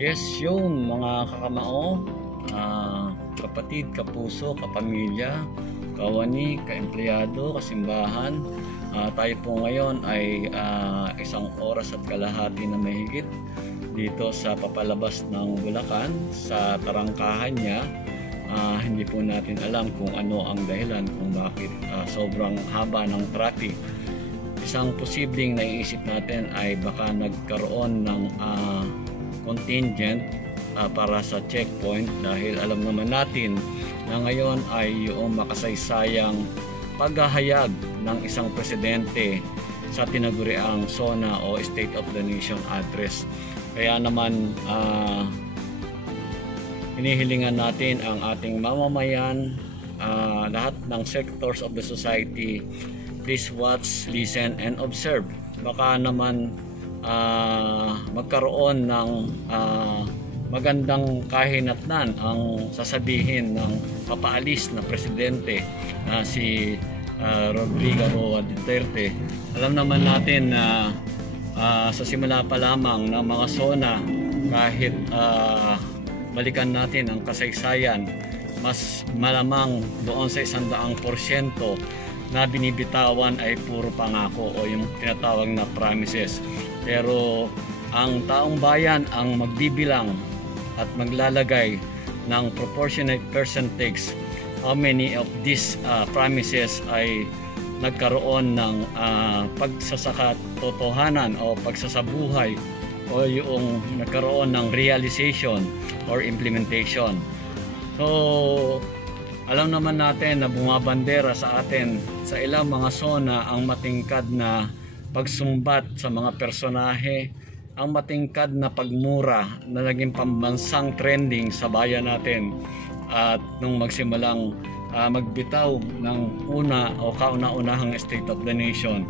Yes, yung mga kakamao, kapatid, kapuso, kapamilya, kawani, kaempleyado, kasimbahan. Tayo po ngayon ay isang oras at kalahati na mahigit dito sa papalabas ng Bulacan sa tarangkahan niya. Hindi po natin alam kung ano ang dahilan kung bakit sobrang haba ng traffic. Isang posibleng naiisip natin ay baka nagkaroon ng contingent para sa checkpoint, dahil alam naman natin na ngayon ay yung makasaysayang paghahayag ng isang presidente sa tinaguriang SONA o State of the Nation Address. Kaya naman hinihilingan natin ang ating mamamayan, lahat ng sectors of the society, please watch, listen, and observe. Baka naman magkaroon ng magandang kahinatnan ang sasabihin ng papaalis na presidente na si Rodrigo Roa Duterte. Alam naman natin na sa simula pa lamang ng mga SONA, kahit balikan natin ang kasaysayan, mas malamang doon sa 100% na binibitawan ay puro pangako o yung tinatawag na promises. Pero ang taong bayan ang magbibilang at maglalagay ng proportionate percentage how many of these promises ay nagkaroon ng pagsasakatotohanan o pagsasabuhay o yung nagkaroon ng realization or implementation. So alam naman natin na bumabandera sa atin sa ilang mga SONA ang matingkad na pagsumbat sa mga personahe, ang matingkad na pagmura na naging pambansang trending sa bayan natin. At nung magsimulang magbitaw ng una o kauna-unahang State of the Nation,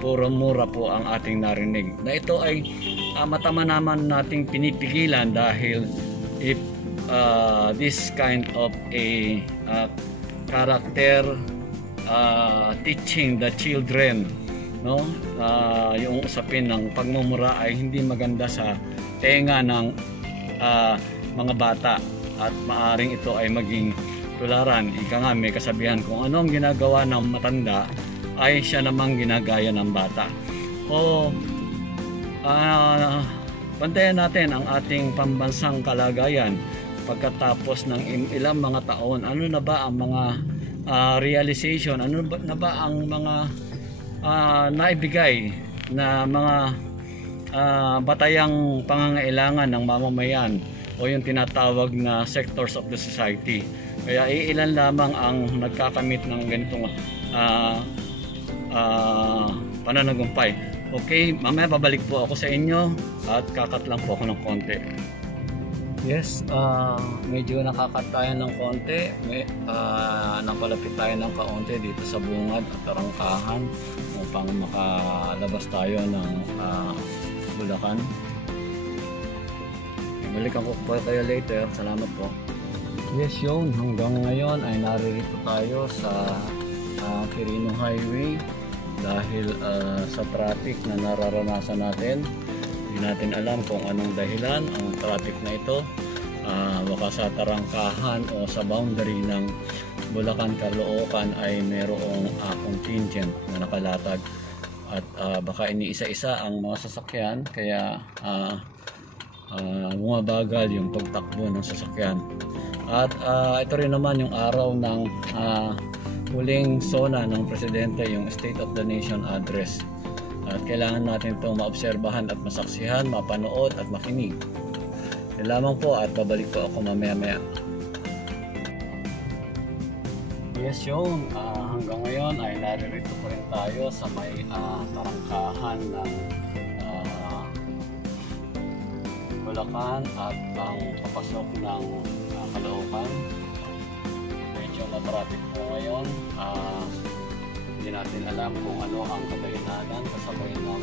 puro mura po ang ating narinig. Na ito ay matama naman nating pinipigilan, dahil if this kind of a character teaching the children, no, yung usapin ng pagmumura ay hindi maganda sa tenga ng mga bata, at maaring ito ay maging tularan. Ika nga, may kasabihan, kung anong ginagawa ng matanda ay siya namang ginagaya ng bata. O bantayan natin ang ating pambansang kalagayan pagkatapos ng ilang mga taon. Ano na ba ang mga realization, ano na ba ang mga naibigay na mga batayang pangangailangan ng mamamayan o yung tinatawag na sectors of the society. Kaya iilan lamang ang nagkakamit ng ganitong pananagumpay. Okay, mamaya babalik po ako sa inyo at kakat lang po ako ng konti. Yes, medyo nakakat tayo ng konti. Napalapit tayo ng kaunti dito sa bungad at tarangkahan upang makalabas tayo ng Bulacan. Balikan ko po kayo later. Salamat po. Yes, yun. Hanggang ngayon ay naririto tayo sa Quirino Highway dahil sa traffic na nararanasan natin. Hindi natin alam kung anong dahilan ang traffic na ito. Baka sa tarangkahan o sa boundary ng Bulacan, Caloocan ay mayroong contingent na nakalatag, at baka iniisa-isa ang mga sasakyan, kaya bumabagal yung pagtakbo ng sasakyan. At ito rin naman yung araw ng huling SONA ng presidente, yung State of the Nation Address, at kailangan natin itong maobserbahan at masaksihan, mapanood at makinig. Yan lamang po, at babalik po ako mamaya-maya. Yes, yun. Hanggang ngayon ay naririto po rin tayo sa may tarangkahan ng Bulacan at ang papasok ng Caloocan. Medyo matraffic po ngayon. Hindi natin alam kung ano ang kadahilanan kasabay ng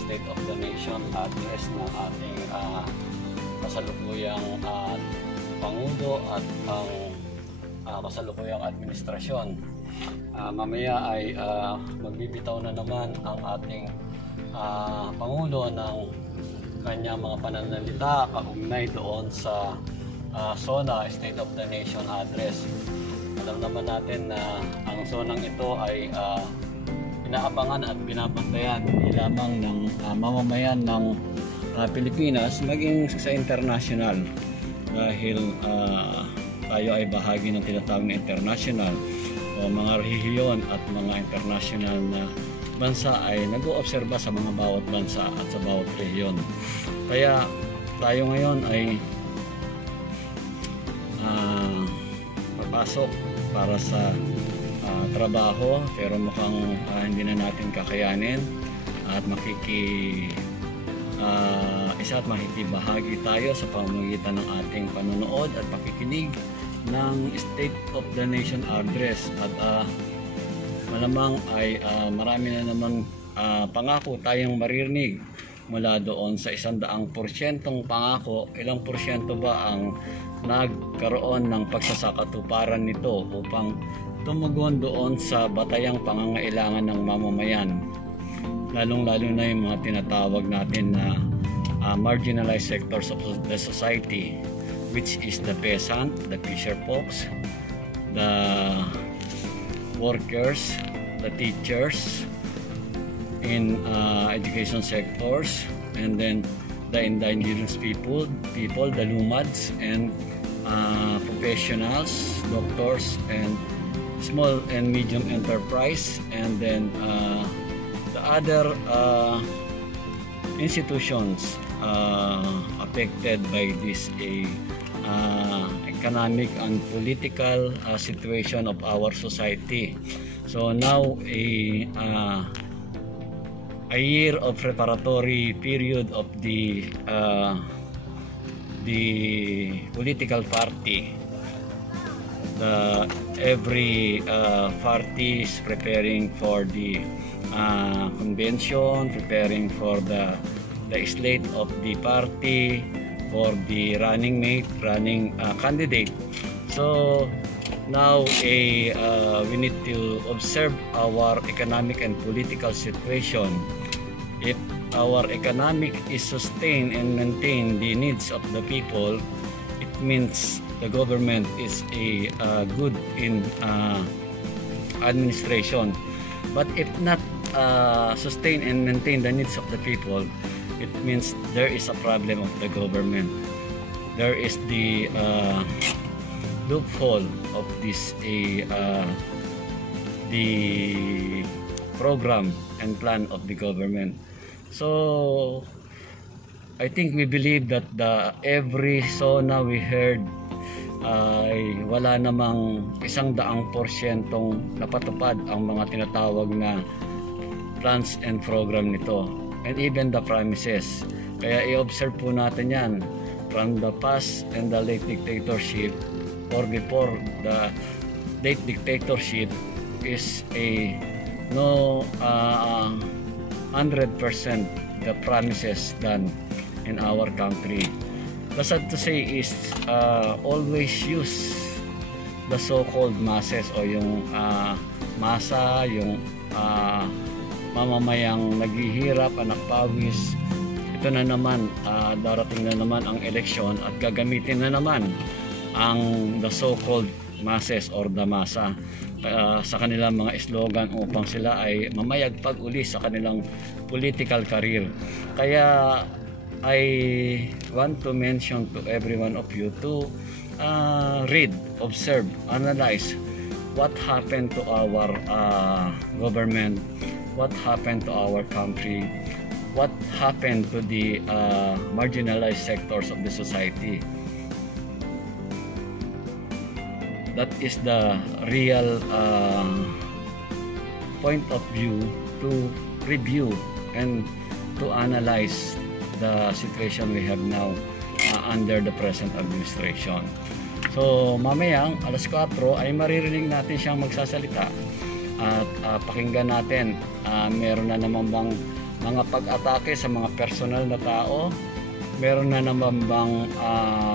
State of the Nation Address ng ating kasalukuyang Pangulo at ang kasalukuyang administrasyon. Mamaya ay magbibitaw na naman ang ating Pangulo ng kanyang mga pananalita kaugnay doon sa SONA, State of the Nation Address. Alam naman natin na ang SONA ito ay inaabangan at binabantayan hindi lamang ng mamamayan ng Pilipinas, maging sa international, dahil tayo ay bahagi ng tinatawag na international o mga rehiyon at mga international na bansa ay nag-oobserba sa mga bawat bansa at sa bawat rehiyon. Kaya tayo ngayon ay papasok para sa trabaho, pero mukhang hindi na natin kakayanin at makikibahagi tayo sa pamamagitan ng ating panonood at pakikinig ng State of the Nation Address. At malamang ay marami na naman pangako tayong maririnig mula doon sa 100% pangako. Ilang porsyento ba ang nagkaroon ng pagsasakatuparan nito upang tumugon doon sa batayang pangangailangan ng mamamayan, lalong-lalo na yung mga tinatawag natin na marginalized sectors of the society, which is the peasant, the fisher folks, the workers, the teachers in education sectors, and then the indigenous people, the lumads, and professionals, doctors, and small and medium enterprise, and then the other institutions affected by this economic and political situation of our society. So now a year of preparatory period of the political party. Every party is preparing for the convention, preparing for the slate of the party, for the running candidate. So now we need to observe our economic and political situation. If our economic is sustain and maintain the needs of the people, it means the government is good in administration. But if not sustain and maintain the needs of the people, it means there is a problem of the government. There is the loophole of this the program and plan of the government. So I think we believe that every SONA we heard ay wala namang 100% napatupad ang mga tinatawag na plans and program nito, and even the promises. Kaya i-observe po natin yan from the past and the late dictatorship, or before the late dictatorship, is no 100% the promises done in our country. The sad to say is always use the so-called masses, o yung masa, yung mamamayang naghihirap, anak pawis. Ito na naman, darating na naman ang eleksyon at gagamitin na naman ang the so-called masses or the masa sa kanilang mga slogan upang sila ay mamayagpag uli sa kanilang political career. Kaya I want to mention to every one of you to read, observe, analyze what happened to our government, what happened to our country, what happened to the marginalized sectors of the society. That is the real point of view to review and to analyze the situation we have now under the present administration. So mamayang alas 4 ay maririnig natin siyang magsasalita at pakinggan natin meron na naman bang mga pag-atake sa mga personal na tao, meron na naman bang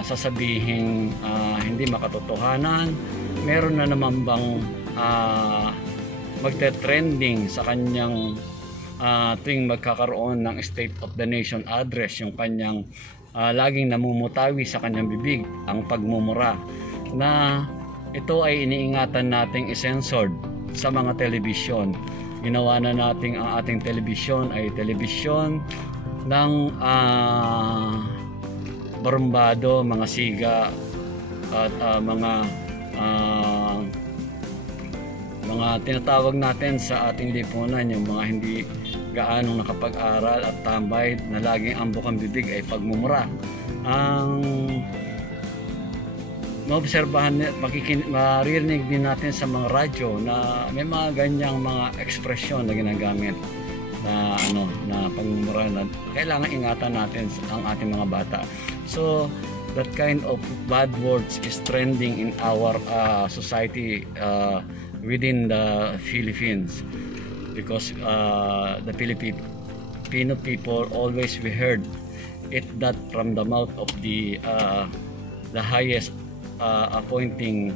sasabihin hindi makatotohanan, meron na naman bang magte-trending sa kanyang tuwing magkakaroon ng State of the Nation address, yung kanyang laging namumutawi sa kanyang bibig ang pagmumura, na ito ay iniingatan nating isensored sa mga telebisyon. Ginawa na nating ang ating telebisyon ay telebisyon ng barumbado, mga siga at mga tinatawag natin sa ating lipunan, yung mga hindi gaanong nakapag-aral at tambay na laging ambok ang bibig ay pagmumura. Ang maobserbahan, maririnig din natin sa mga radyo na may mga ganyang mga ekspresyon na ginagamit na na pagmumura, na kailangan ingatan natin ang ating mga bata. So that kind of bad words is trending in our society within the Philippines, because the Filipino people always we heard it that from the mouth of the highest appointing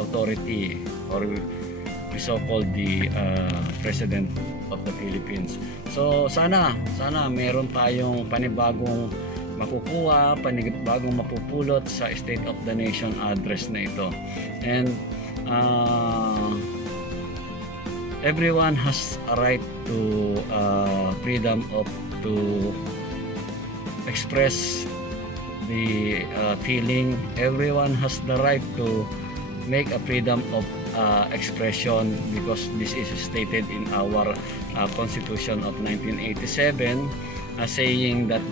authority, or we so-called the President of the Philippines. So sana meron tayong panibagong makukuha, panibagong mapupulot sa State of the Nation address na ito. And everyone has a right to freedom to express the feeling. Everyone has the right to make a freedom of expression, because this is stated in our Constitution of 1987, saying that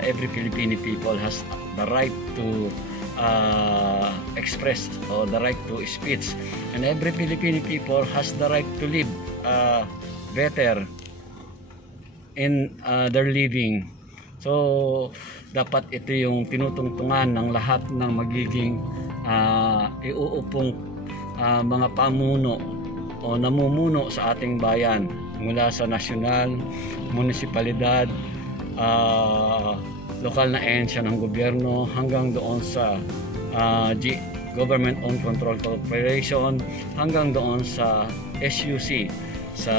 every Filipino people has the right to express, or the right to speech, and every Filipino people has the right to live better in their living. So dapat ito yung tinutungtungan ng lahat ng magiging iuupong mga pamuno o namumuno sa ating bayan, mula sa nasyonal, munisipalidad, lokal na ahensya ng gobyerno, hanggang doon sa Government Owned Control Corporation, hanggang doon sa SUC, sa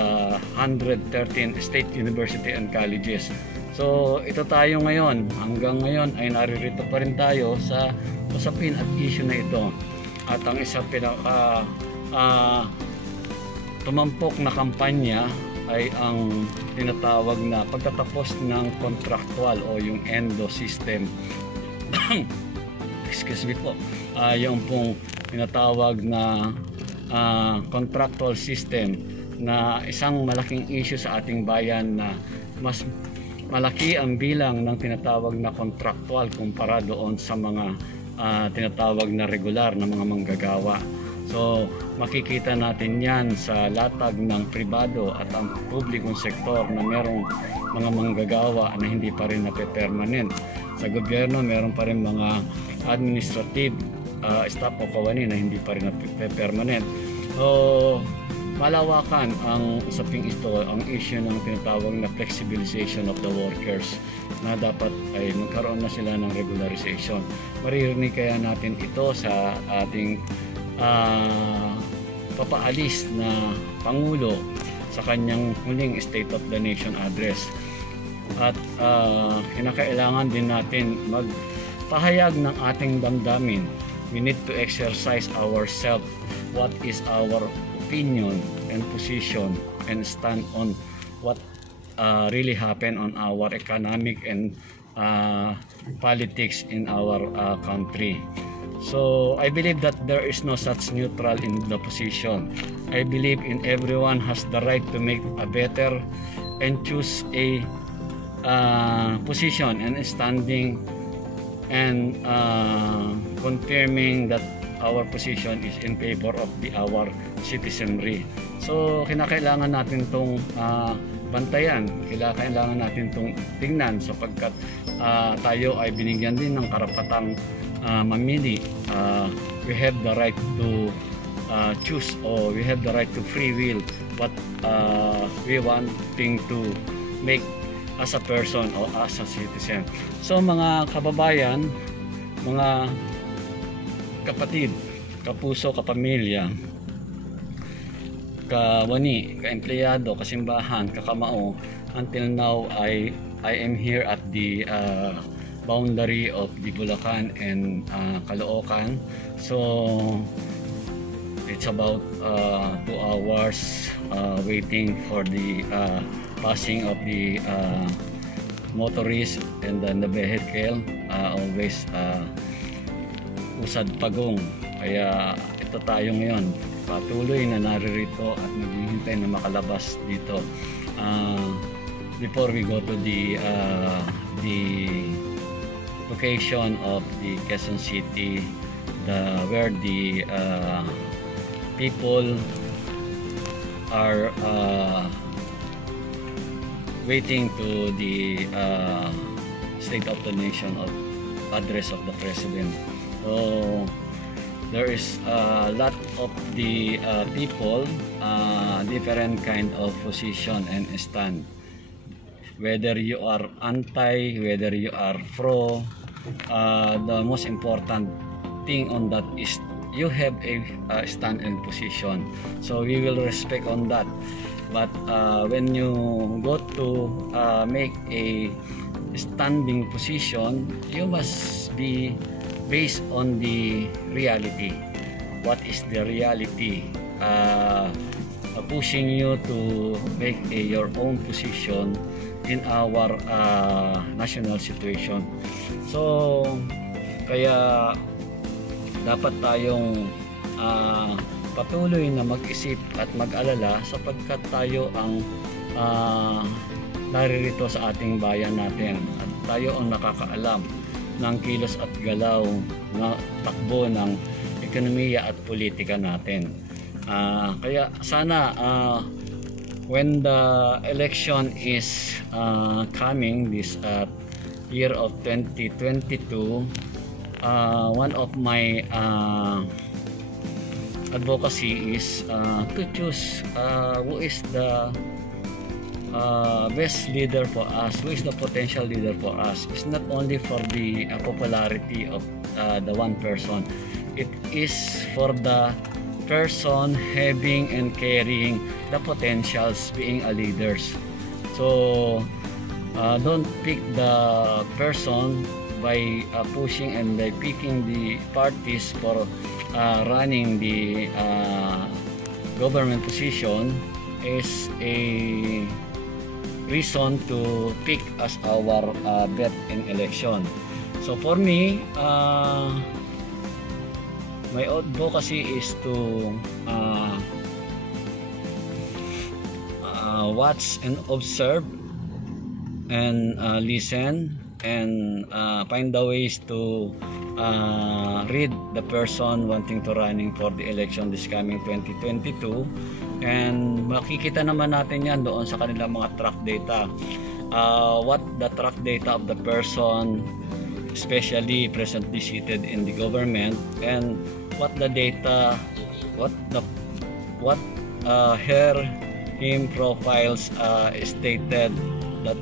113 state university and colleges. So ito tayo ngayon, hanggang ngayon ay naririto pa rin tayo sa usapin at issue na ito. At ang isang pinaka tumampok na kampanya ay ang tinatawag na pagtatapos ng contractual o yung endo system. Excuse me po. Yung pong tinatawag na contractual system, na isang malaking issue sa ating bayan, na mas malaki ang bilang ng tinatawag na contractual kumpara doon sa mga tinatawag na regular na mga manggagawa. So makikita natin yan sa latag ng pribado at ang publikong sektor, na merong mga manggagawa na hindi pa rin nape-permanent. Sa gobyerno meron pa rin mga administrative staff o kawani na hindi pa rin nape-permanent. So malawakan ang usaping ito, ang issue ng tinatawag na flexibilization of the workers, na dapat ay magkaroon na sila ng regularization. Maririnig kaya natin ito sa ating papaalis na Pangulo sa kanyang huling State of the Nation address. At kinakailangan din natin magpahayag ng ating damdamin. We need to exercise ourselves, what is our opinion and position, and stand on what really happened on our economic and politics in our country. So I believe that there is no such neutral in the position. I believe in everyone has the right to make a better and choose a position and standing, and confirming that our position is in favor of our citizenry. So kinakailangan natin itong bantayan, kailangan natin itong tingnan, sapagkat tayo ay binigyan din ng karapatang mamili. We have the right to choose, or we have the right to free will what we wanting to make as a person or as a citizen. So mga kababayan, mga kapatid, kapuso, kapamilya, kawani, ka-empleyado, kasimbahan, kakamao. Until now, I am here at the boundary of the Bulacan and Caloocan. So it's about 2 hours waiting for the passing of the motorist and then the vehicle, always usad pagong. Kaya ito tayo ngayon, patuloy na naririto at naghihintay na makalabas dito before we go to the location of the Quezon City, where the people are waiting to the State of the Nation of address of the President. So there is a lot of the people, different kind of position and stand. Whether you are anti, whether you are pro, the most important thing on that is you have a stand and position. So we will respect on that. But when you go to make a standing position, you must be based on the reality. What is the reality pushing you to make your own position in our national situation? So kaya dapat tayong patuloy na mag-isip at mag-alala sapagkat tayo ang naririto sa ating bayan natin at tayo ang nakakaalam ng kilos at galaw na takbo ng ekonomiya at politika natin. Kaya sana when the election is coming this year of 2022, one of my advocacy is to choose who is the best leader for us, who is the potential leader for us. It's not only for the popularity of the one person, it is for the person having and carrying the potentials being a leaders. So don't pick the person by pushing and by picking the parties for running the government position is a reason to pick as our bet in election. So for me, my advocacy is to watch and observe and listen and find the ways to read the person wanting to running for the election this coming 2022. And makikita naman natin yan doon sa kanilang mga track data, what the track data of the person especially presently seated in the government, and what the data, what him profiles stated that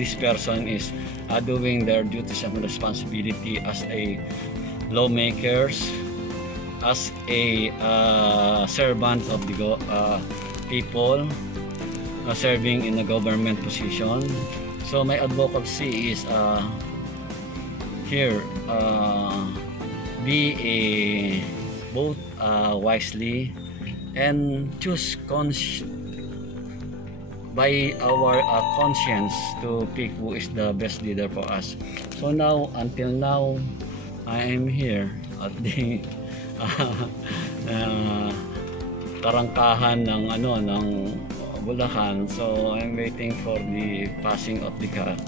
this person is doing their duties and responsibility as a lawmakers, as a servant of the people, serving in a government position. So my advocacy is here, be both wisely and choose by our conscience to pick who is the best leader for us. So now, until now, I am here at the tarangkahan ng Bulacan. So I'm waiting for the passing of the car.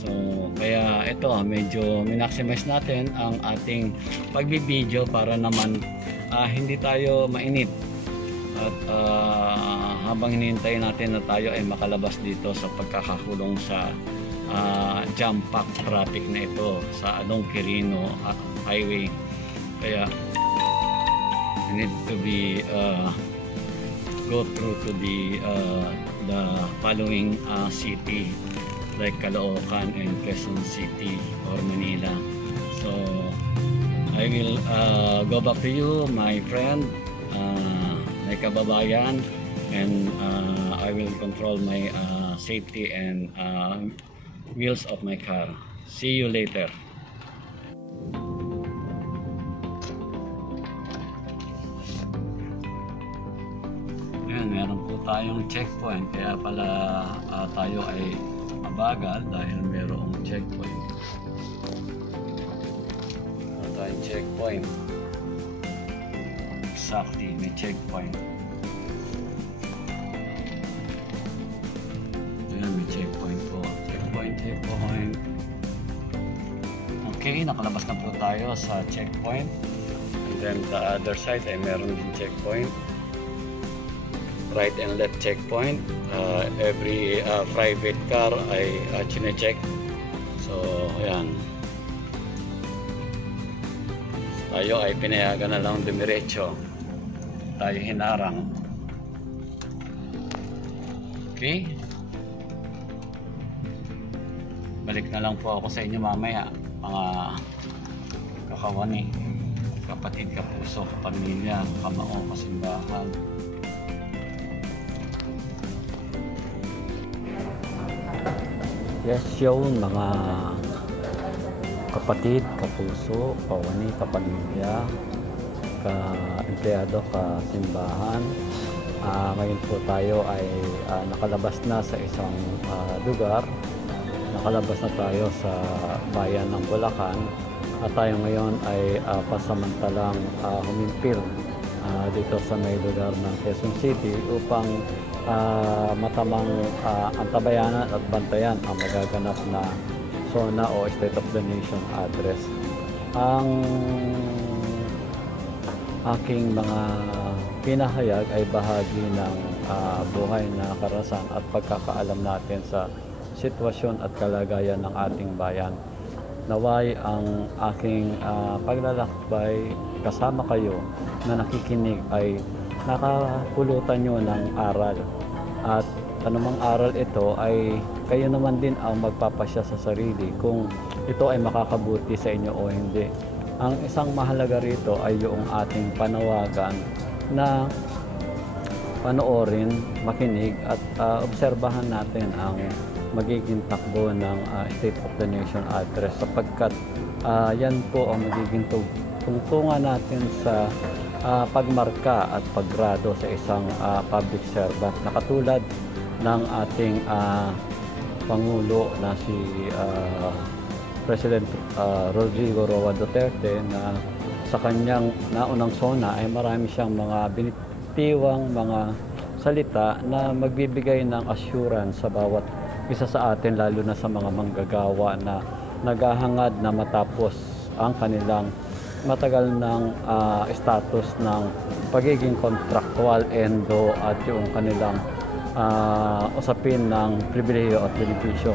So kaya ito, medyo minaximize natin ang ating pagbibideo para naman hindi tayo mainit at habang hinihintay natin na tayo ay makalabas dito sa pagkakakulong sa jam-packed traffic na ito sa Along Quirino Highway. Kaya we need to be go through to the following city like Caloocan and Quezon City or Manila. So I will go back to you, my friend, my kababayan, and I will control my safety and wheels of my car. See you later. Ayan, meron po tayong checkpoint, kaya pala tayo ay mabagal dahil merong checkpoint. Meron tayong checkpoint. Exactly, may checkpoint. Ayan, may checkpoint po. Checkpoint. Okay, nakalabas na po tayo sa checkpoint. And then the other side ay meron din checkpoint. Right and left checkpoint. Every private car ay chine-check. So, ayan. Tayo ay pinayagan na lang dumiretso. Tayo hinarang. Okay? Balik na lang po ako sa inyo mamaya, mga kakawani, kapatid, kapuso, kapamilya, kamao, kasimbahan. Yes, yun, mga kapatid, kapuso, kawani, kapamilya, ka-empleyado, kasimbahan. Ngayon po tayo ay nakalabas na sa isang lugar. Nakalabas na tayo sa bayan ng Bulacan at tayo ngayon ay pasamantalang humimpil dito sa may lugar ng Quezon City upang matamang antabayanan at bantayan ang magaganap na SONA o State of the Nation address. Ang aking mga pinahayag ay bahagi ng buhay na karasan at pagkakaalam natin sa sitwasyon at kalagayan ng ating bayan. Naway ang aking paglalakbay kasama kayo na nakikinig ay nakapulutan nyo ng aral. At anumang aral ito ay kayo naman din ang magpapasya sa sarili kung ito ay makakabuti sa inyo o hindi. Ang isang mahalaga rito ay yung ating panawagan na panoorin, makinig at obserbahan natin ang magiging takbo ng State of the Nation address sapagkat yan po ang magiging tungtungan natin sa pagmarka at paggrado sa isang public servant na katulad ng ating Pangulo na si President Rodrigo Roa Duterte, na sa kanyang naunang SONA ay marami siyang mga binitiwang mga salita na magbibigay ng assurance sa bawat isa sa atin, lalo na sa mga manggagawa na naghahangad na matapos ang kanilang matagal ng status ng pagiging contractual endo at yung kanilang usapin ng pribilehiyo at benepisyo.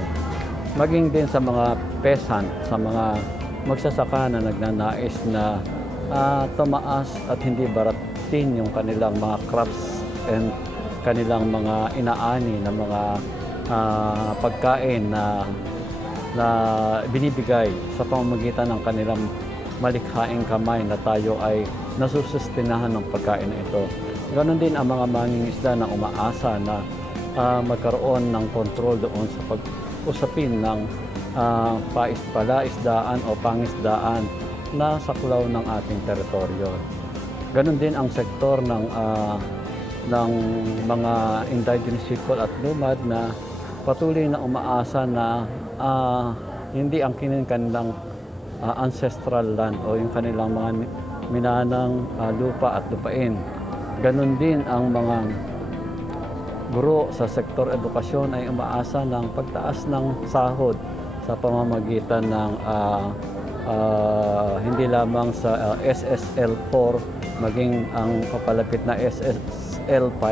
Maging din sa mga peasant, sa mga magsasaka na nagnanais na tumaas at hindi baratin yung kanilang mga crops and kanilang mga inaani na mga pagkain na binibigay sa pamamagitan ng kanilang malikhaing kamay na tayo ay nasusustinahan ng pagkain na ito. Ganon din ang mga mangingisda na umaasa na magkaroon ng kontrol doon sa pag-usapin ng palaisdaan o pangisdaan na saklaw ng ating teritoryo. Ganon din ang sektor ng mga indigenous people at lumad na patuloy na umaasa na hindi ang kanilang ancestral land o yung kanilang mga minanang lupa at lupain. Ganon din ang mga guro sa sektor edukasyon ay umaasa ng pagtaas ng sahod sa pamamagitan ng hindi lamang sa SSL4 maging ang papalapit na SSL5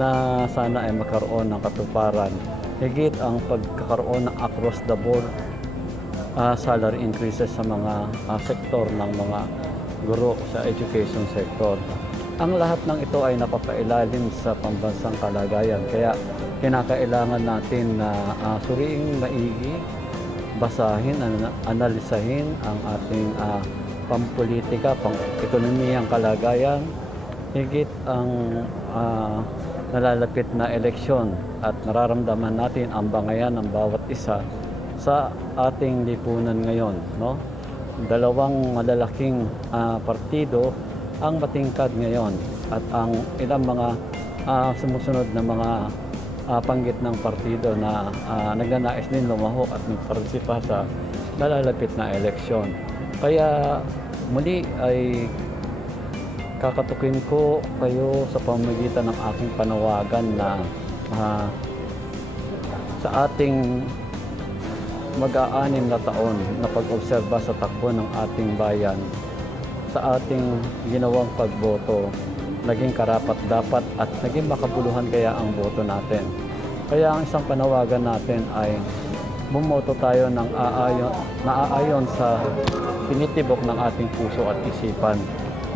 na sana ay magkaroon ng katuparan. Higit ang pagkakaroon ng across the board salary increases sa mga sektor ng mga guro sa education sector. Ang lahat ng ito ay napapailalim sa pambansang kalagayan, kaya kinakailangan natin na suriing maigi, basahin, analisahin ang ating pampolitika, pang-ekonomiyang kalagayan, higit ang nalalapit na eleksyon at nararamdaman natin ang bangayan ng bawat isa sa ating lipunan ngayon, no? Dalawang malalaking partido ang matingkad ngayon at ang ilang mga sumusunod na mga panggit ng partido na nagnanais din lumaho at magpartisipa sa nalalapit na eleksyon. Kaya muli ay kakatukin ko kayo sa pamamagitan ng aking panawagan na sa ating mag-aanim na taon na pag-obserba sa takbo ng ating bayan, sa ating ginawang pagboto, naging karapat-dapat at naging makabuluhan kaya ang boto natin. Kaya ang isang panawagan natin ay bumoto tayo ng naaayon sa tinitibok ng ating puso at isipan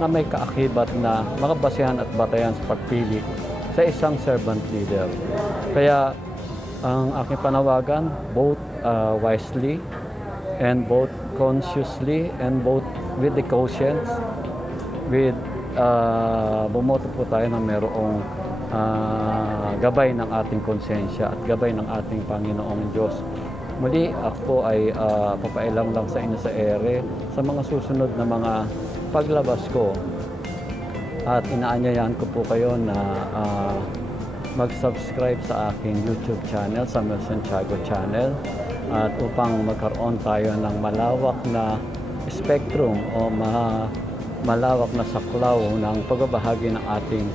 na may kaakibat na mga basihan at batayan sa pagpili sa isang servant leader. Kaya ang aking panawagan, vote wisely and vote consciously and vote with the conscience, with bumoto po tayo na mayroong gabay ng ating konsensya at gabay ng ating Panginoong Diyos. Muli, ako ay papailang lang sa inyo sa ere sa mga susunod na mga paglabas ko at inaanyayahan ko po kayo na mag-subscribe sa aking YouTube channel, Samuel Santiago channel, at upang magkaroon tayo ng malawak na spectrum o malawak na saklaw ng pagbabahagi ng ating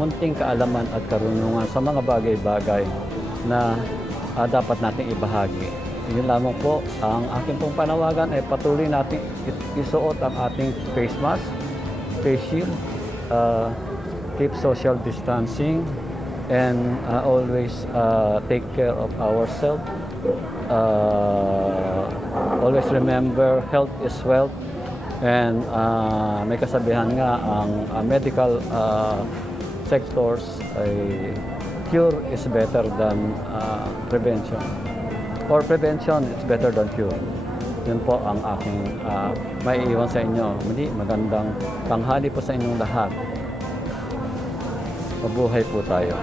munting kaalaman at karunungan sa mga bagay-bagay na dapat nating ibahagi. Yun lamang po ang aking pong panawagan ay patuloy natin isuot ang ating face mask, face shield, keep social distancing, and always take care of ourselves. Always remember health is wealth, and may kasabihan nga ang medical sectors ay cure is better than prevention, or prevention is better than cure. Yun po ang aking maiiwan sa inyo. Muli, magandang tanghali po sa inyong lahat. Mabuhay po tayo.